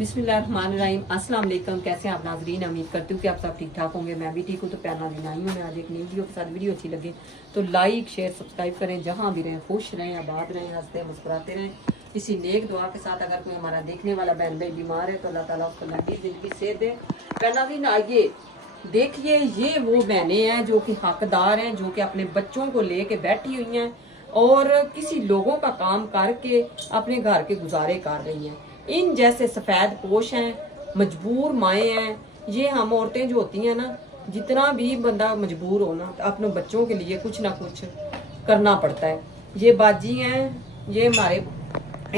बिस्मिल्लाहिर्रहमानिर्रहीम। अस्सलाम वालेकुम। कैसे हैं आप नाजरीन? उम्मीद करती हूँ कि आप सब ठीक ठाक होंगे। मैं भी ठीक हूँ। तो प्यार नाज़रीन आई हूँ मैं आज एक नई वीडियो के साथ। वीडियो अच्छी लगे तो लाइक शेयर सब्सक्राइब करें। जहाँ भी रहें खुश रहें, आबाद रहें, हंसते मुस्कुराते रहें। इसी नेक दुआ के साथ अगर कोई हमारा देखने वाला बहन भाई बीमार है तो अल्लाह ताला उसको लंबी जिंदगी से दे। प्यार नाज़रीन आइए देखिए, ये वो बहनें हैं जो कि हकदार हैं, जो कि अपने बच्चों को लेके बैठी हुई हैं और किसी लोगों का काम करके अपने घर के गुजारे कर रही हैं। इन जैसे सफेद पोश हैं, मजबूर माएँ हैं। ये हम औरतें जो होती हैं ना, जितना भी बंदा मजबूर हो ना, तो अपने बच्चों के लिए कुछ ना कुछ करना पड़ता है। ये बाजी हैं, ये हमारे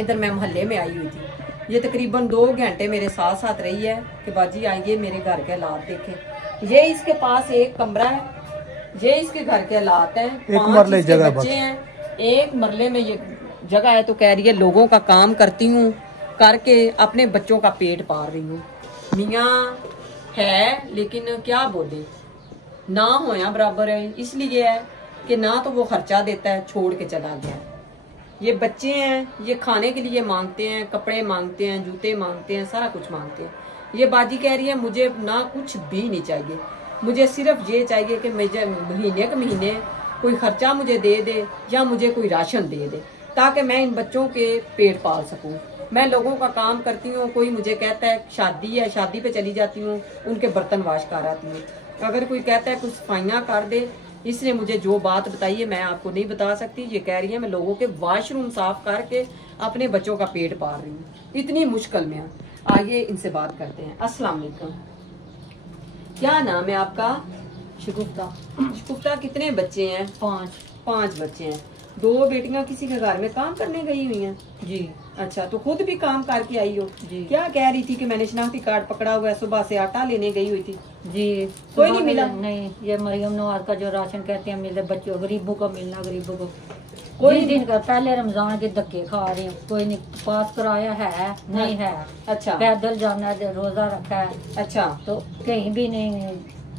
इधर मैं मोहल्ले में आई हुई थी। ये तकरीबन 2 घंटे मेरे साथ साथ रही है कि बाजी आएंगे मेरे घर के हालात देखें। ये इसके पास एक कमरा है, ये इसके घर के हालात है। 5 बच्चे हैं, एक मरले में ये जगह है। तो कह रही है लोगों का काम करती हूँ, करके अपने बच्चों का पेट पाल रही हूँ। मियाँ है लेकिन क्या बोले, ना होया बराबर है। इसलिए है कि ना तो वो खर्चा देता है, छोड़ के चला गया। ये बच्चे हैं, ये खाने के लिए मांगते हैं, कपड़े मांगते हैं, जूते मांगते हैं, सारा कुछ मांगते हैं। ये बाजी कह रही है मुझे ना कुछ भी नहीं चाहिए, मुझे सिर्फ ये चाहिए कि मुझे महीने के महीने कोई खर्चा मुझे दे दे या मुझे कोई राशन दे दे, ताकि मैं इन बच्चों के पेट पाल सकूं। मैं लोगों का काम करती हूँ, कोई मुझे कहता है शादी है, शादी पे चली जाती हूँ, उनके बर्तन वाश कर आती हूँ। अगर कोई कहता है कुछ सफाइयाँ कर दे, इसने मुझे जो बात बताई है मैं आपको नहीं बता सकती। ये कह रही है मैं लोगों के वॉशरूम साफ करके अपने बच्चों का पेट पाल रही हूँ, इतनी मुश्किल में। आइए इनसे बात करते हैं। अस्सलाम वालेकुम, क्या नाम है आपका? शगुफ्ता। शगुफ्ता, कितने बच्चे हैं? 5 बच्चे हैं। 2 बेटियां किसी के घर में काम करने गई हुई हैं जी। अच्छा, तो खुद भी काम करके आई हो जी? क्या कह रही थी कि मैंने शनाख्ती कार्ड पकड़ा हुआ है, सुबह से आटा लेने गई हुई थी जी। कोई नहीं मिला? नहीं, ये मरियम नवाज का जो राशन कहते हैं मिलते बच्चों गरीबों को मिलना, गरीबों को कोई दिन का पहले रमजान के धक्के खा रही हूँ। कोई नहीं पास कराया है, नहीं है। अच्छा, पैदल जाना है, रोजा रखा है। अच्छा, तो कहीं भी नहीं,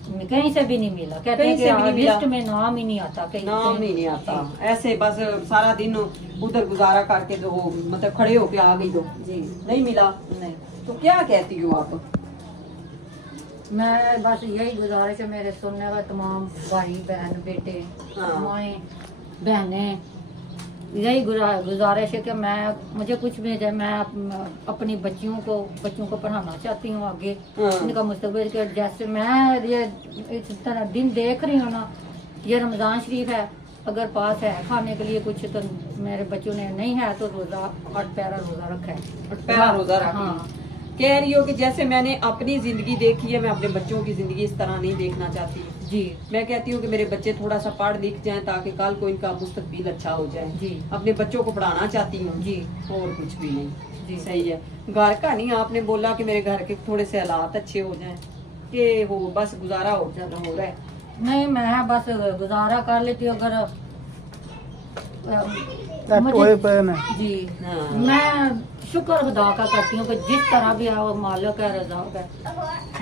कहीं से भी नहीं मिला। कहते हैं कि लिस्ट में नाम ही नहीं आता, कहीं नाम ही नहीं आता। ऐसे बस सारा दिन उधर गुजारा करके दो, मतलब खड़े होके आ गई दो जी, नहीं मिला। नहीं तो क्या कहती हो आप? मैं बस यही गुजारिश है मेरे सुनने वाले तमाम भाई बहन बेटे माएँ बहनें, यही गुजारिश है कि मुझे कुछ भी जाए, मैं अपनी बच्चियों को पढ़ाना चाहती हूँ आगे, इनका मुस्तकबिल के। जैसे मैं ये इस तरह दिन देख रही हूँ ना, ये रमजान शरीफ है, अगर पास है खाने के लिए कुछ तो मेरे बच्चों ने, नहीं है तो रोजा 8 पैरा रोजा रखा है। 8 पैरा रोजा रखा। हाँ, कह रही हो कि जैसे मैंने अपनी जिंदगी देखी है, मैं अपने बच्चों की जिंदगी इस तरह नहीं देखना चाहती जी। मैं कहती हूँ कि मेरे बच्चे थोड़ा सा पढ़ लिख जाएं ताकि कल को इनका मुस्तकबिल अच्छा हो जाए जी। अपने बच्चों को पढ़ाना चाहती हूँ जी, और कुछ भी नहीं जी। सही है। घर का नहीं, आपने बोला कि मेरे घर के थोड़े से हालात अच्छे हो जाएं कि हो बस गुजारा हो रहा है। नहीं, मैं बस गुजारा कर लेती हूँ अगर जी। हाँ। मैं शुक्र खुदा का करती हूँ कि जिस तरह भी आओ मालिक है, रज़ाक है,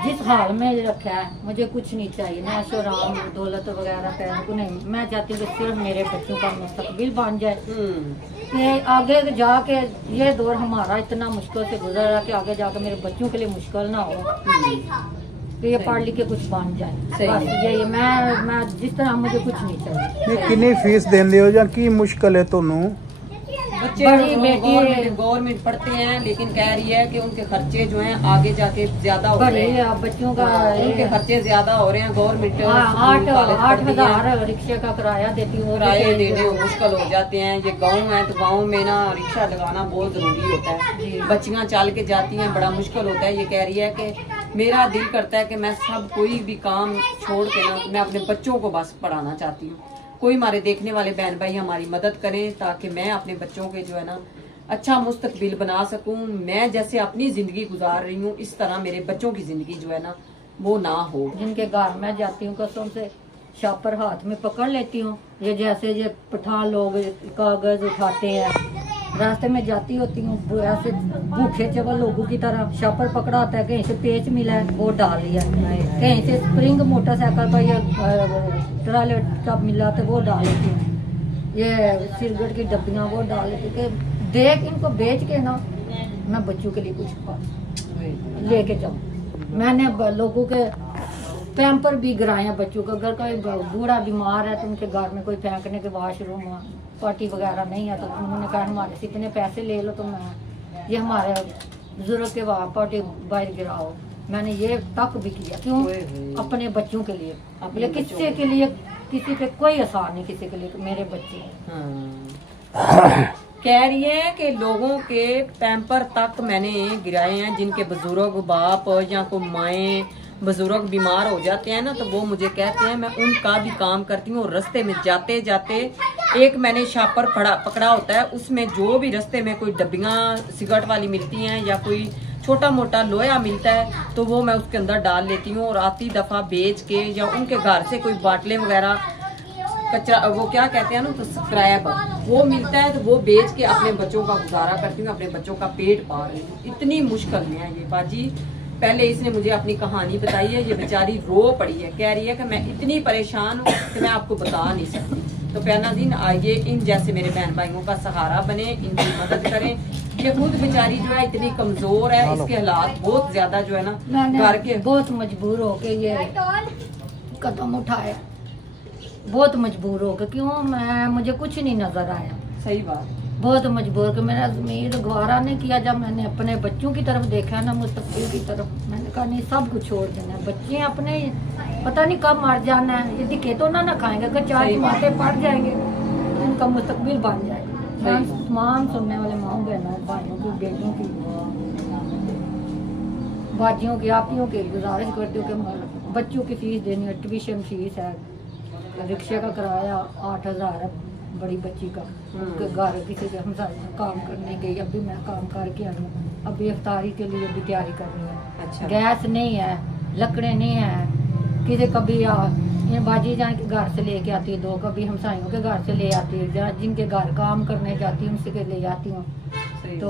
जिस हाल में रखा है। मुझे कुछ नहीं चाहिए, ना शोराम दौलत वगैरह कहने को नहीं। मैं चाहती हूँ कि सिर्फ मेरे बच्चों का मुस्तकबिल बन जाए, कि आगे जाके ये दौर हमारा इतना मुश्किल से गुजर रहा है कि आगे जाके मेरे बच्चों के लिए मुश्किल ना हो, कि ये पढ़ लिख के कुछ बन जाए। बस यही मैं जिस तरह, मुझे कुछ नहीं चाहिए। कितनी फीस देंदे हो या की मुश्किल है ਤੁਹਾਨੂੰ? बच्चे गवर्नमेंट पढ़ते हैं, लेकिन कह रही है कि उनके खर्चे जो हैं आगे जाके ज्यादा हो रहे हैं। बच्चों का उनके खर्चे ज्यादा हो रहे हैं। गवर्नमेंट 8,000 रिक्शे का किराया देती हूँ, किराए देने मुश्किल हो जाते हैं। ये गाँव है तो गाँव में ना रिक्शा लगाना बहुत जरूरी होता है। बच्चियाँ चल के जाती हैं, बड़ा मुश्किल होता है। ये कह रही है कि मेरा दिल करता है कि मैं सब कोई भी काम छोड़ के ना, मैं अपने बच्चों को बस पढ़ाना चाहती हूँ। कोई हमारे देखने वाले बहन भाई हमारी मदद करें ताकि मैं अपने बच्चों के जो है ना अच्छा मुस्तकबिल बना सकूं। मैं जैसे अपनी जिंदगी गुजार रही हूँ, इस तरह मेरे बच्चों की जिंदगी जो है ना वो ना हो। जिनके घर में जाती हूँ कसम से शापर हाथ में पकड़ लेती हूँ। ये जैसे ये पठान लोग कागज उठाते हैं, रास्ते में जाती होती हूँ, ऐसे भूखे चवल लोगों की तरह शापर पकड़ा होता है, कहीं से पेच मिला है वो डाल लिया, कहीं से स्प्रिंग मोटरसाइकिल का ये ट्राले का मिला तो वो डाल लेती हूँ, ये सिगरेट की डब्बियाँ वो डाल लेती हूँ। देख इनको बेच के ना मैं बच्चों के लिए कुछ लेके जाओ। मैंने लोगों के पैम्पर भी गिराए हैं बच्चों का। अगर कोई बूढ़ा बीमार है तो उनके घर में कोई फेंकने के वाशरूम पार्टी वगैरह नहीं है तो उन्होंने कहा हमारे से इतने पैसे ले लो तो मैं ये हमारे बुजुर्ग के वहाँ पार्टी बाहर गिराओ। मैंने ये तक भी किया। क्यों? अपने बच्चों के लिए। अपने किसी के लिए किसी पे कोई असर नहीं, किसी के लिए मेरे बच्चे कह रही है कि लोगों के पैम्पर तक मैंने गिराए हैं, जिनके बुजुर्ग बाप या कोई माएँ बुजुर्ग बीमार हो जाते हैं ना तो वो मुझे कहते हैं, मैं उनका भी काम करती हूँ। और रास्ते में जाते जाते एक मैंने शापर पकड़ा होता है, उसमें जो भी रास्ते में कोई डब्बियाँ सिगरेट वाली मिलती हैं या कोई छोटा मोटा लोहा मिलता है तो वो मैं उसके अंदर डाल लेती हूँ। और आती दफा बेच के या उनके घर से कोई बाटले वगैरह कचरा, वो क्या कहते हैं ना, तो स्क्रैप वो मिलता है तो वो बेच के अपने बच्चों का गुजारा करती हूँ, अपने बच्चों का पेट पाल रही हूँ। इतनी मुश्किल में है ये बाजी। पहले इसने मुझे अपनी कहानी बताई है, ये बेचारी रो पड़ी है, कह रही है कि मैं इतनी परेशान हूँ कि मैं आपको बता नहीं सकती। तो प्यानाज़ीन आइए इन जैसे मेरे बहन भाइयों का सहारा बने, इनकी मदद करें। ये खुद बेचारी जो है इतनी कमजोर है, इसके हालात बहुत ज्यादा जो है ना घर के, बहुत मजबूर होके ये कदम उठाया, बहुत मजबूर होके। क्यों? मुझे कुछ नहीं नजर आया। सही बात, बहुत मजबूर के मेरा ज़मीर गवारा नहीं किया। जब मैंने अपने बच्चों की तरफ देखा ना, मुस्तकबिल की तरफ, मैंने कहा नहीं सब कुछ छोड़ देना है। बच्चे अपने पता नहीं कब मर जाना है, ये दिखे तो ना खाएंगे, अगर 4 बातें पड़ जाएंगे उनका मुस्तकबिल बन जाएगा। तमाम सुनने वाले माओ बहनों भाइयों की बेटियों की बाजियों की आपियों की गुजारिश करती हूँ कि बच्चों की फीस देनी है, ट्यूशन फीस है, रिक्शे का किराया 8000 है बड़ी बच्ची का, घर किसी के हम काम करने गई। अभी मैं काम करके आई हूँ, अभी इफ्तारी के लिए भी तैयारी कर रही है। अच्छा। गैस नहीं है, लकड़े नहीं है, किसी कभी बाजी जान के घर से लेके आती है, 2 कभी हमसाइयों के घर से ले आती है, जहाँ जिनके घर काम करने जाती हूँ उनसे ले जाती हूँ। तो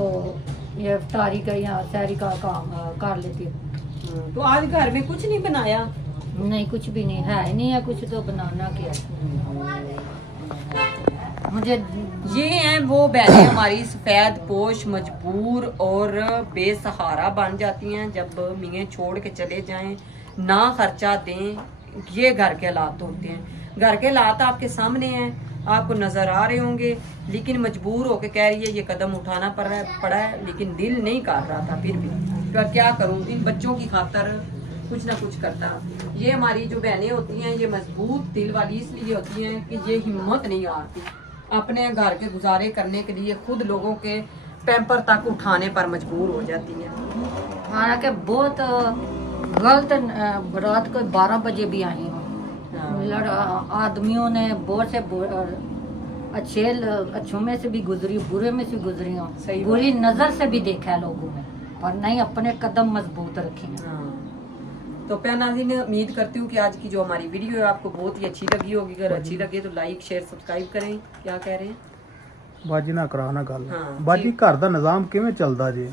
ये इफ्तारी का या सहरी का काम कर लेती हूँ। तो आज घर में कुछ नहीं बनाया? नहीं, कुछ भी नहीं है, नहीं है कुछ तो बनाना क्या। मुझे ये हैं वो बहनें हमारी सफेद पोश, मजबूर और बेसहारा बन जाती हैं जब मियाँ छोड़ के चले जाएं, ना खर्चा दें। ये घर के हालात होते हैं। घर के हालात आपके सामने हैं, आपको नजर आ रहे होंगे, लेकिन मजबूर होके कह रही है ये कदम उठाना पड़ा है, लेकिन दिल नहीं कर रहा था। फिर भी तो क्या करूं, इन बच्चों की खातर कुछ ना कुछ करता। ये हमारी जो बहनें होती हैं ये मजबूत दिल वाली इसलिए होती हैं कि ये हिम्मत नहीं आती अपने घर के गुजारे करने के लिए, खुद लोगों के पैम्पर तक उठाने पर मजबूर हो जाती हैं। हालांकि बहुत गलत रात को 12 बजे भी आई हूँ। आदमियों ने बहुत से अच्छों में से भी गुजरी, बुरे में से गुजरी हूँ, बुरी नजर से भी देखा है लोगों ने, पर नहीं अपने कदम मजबूत रखे हैं। तो प्यानाज़ीन ने उम्मीद करती हूँ कि आज की जो हमारी वीडियो है आपको बहुत ही अच्छी लगी होगी। अगर अच्छी लगे तो लाइक शेयर सब्सक्राइब करें। क्या कह रहे हैं बाजी ना कराना गल। हाँ, बाजी घर दा निजाम किवें चलदा जी?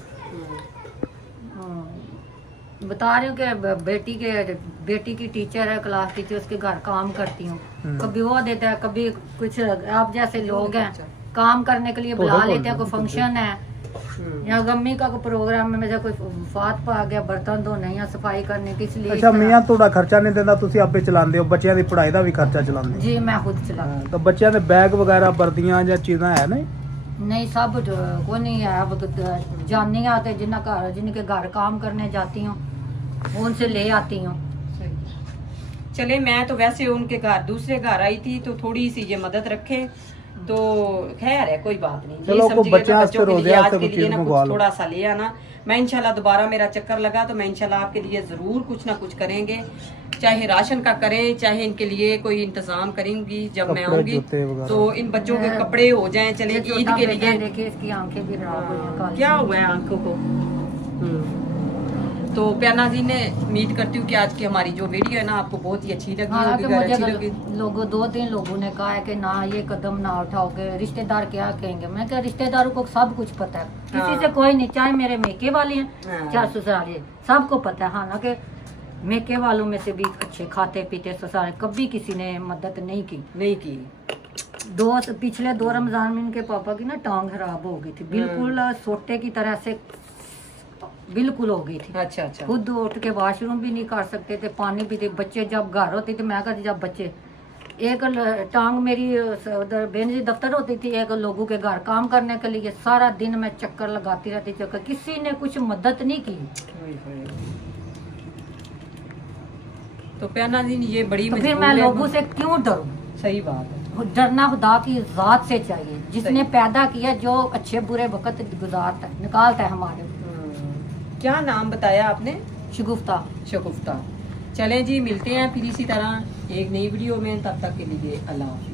बता रही हूँ कि बेटी की टीचर है, क्लास टीचर, उसके घर काम करती हूँ। कभी वो देता है, कभी कुछ आप जैसे लोग हैं काम करने के लिए बुला लेते हैं, कोई फंक्शन है या गम्मी का कोई प्रोग्राम में, कोई फात पा गया, बर्तन धोने या सफाई करने की, इसलिए। अच्छा, मियां थोड़ा खर्चा नहीं देता, तुसी आपे चलांदे हो, बच्चों की पढ़ाई का भी खर्चा चलांदे? जी मैं खुद चलाती हूं। तो बच्चों के बैग वगैरह वर्दियां या चीज़ां है नहीं? नहीं, सब कोई नहीं है। अब जानी आते जिनके घर काम करने जाती हूँ उनसे ले आती हूँ। चले, मैं तो वैसे उनके घर दूसरे घर आई थी तो थोड़ी सी ये मदद रखे तो खैर है, कोई बात नहीं। चलो को बच्चों के लिए आज के लिए ना कुछ थोड़ा सा ले आना। मैं इंशाल्लाह दोबारा मेरा चक्कर लगा तो मैं इंशाल्लाह आपके लिए जरूर कुछ ना कुछ करेंगे, चाहे राशन का करें, चाहे इनके लिए कोई इंतजाम करेंगी। जब मैं आऊंगी तो इन बच्चों के कपड़े हो जाएं। चले ईद के लिए। देखिए इसकी आंखें भी खराब हुई हैं, क्या हुआ है आंखों को। तो प्यानाज़ीन ने उम्मीद करती हूँ कि आज की हमारी जो वीडियो है ना आपको बहुत ही अच्छी लगी होगी। लोगों 2-3 लोगों ने कहा है कि ना ये कदम ना उठाओगे, रिश्तेदार क्या कहेंगे। मैं क्या, रिश्तेदारों को सब कुछ पता है, किसी से कोई नहीं, चाहे मेरे मेके वाले हैं चाहे ससुराले, सबको पता है। हालांकि मेके वालों में से भी अच्छे खाते पीते ससुराल, कभी किसी ने मदद नहीं की। पिछले 2 रमजान में इनके पापा की ना टांग खराब हो गई थी, बिल्कुल सोटे की तरह से बिल्कुल हो गई थी। अच्छा अच्छा। खुद उठ के वॉशरूम भी नहीं कर सकते थे, पानी भी थे। बच्चे जब घर होते थे, मैं कहती जब बच्चे एक टांग मेरी उधर बेनजी दफ्तर होती थी, एक लोगों के घर काम करने के लिए सारा दिन मैं चक्कर लगाती रहती, चक्कर, किसी ने कुछ मदद नहीं की। तो प्याना जी ये बड़ी, तो फिर मैं लोगों से क्यों डरूं? सही बात है। डरना खुदा की जात से चाहिए, जिसने पैदा किया, जो अच्छे बुरे वक्त गुजारता है, निकालता है हमारे। क्या नाम बताया आपने? शगुफ्ता। शगुफ्ता। चलें जी, मिलते हैं फिर इसी तरह एक नई वीडियो में, तब तक के लिए अल्लाह।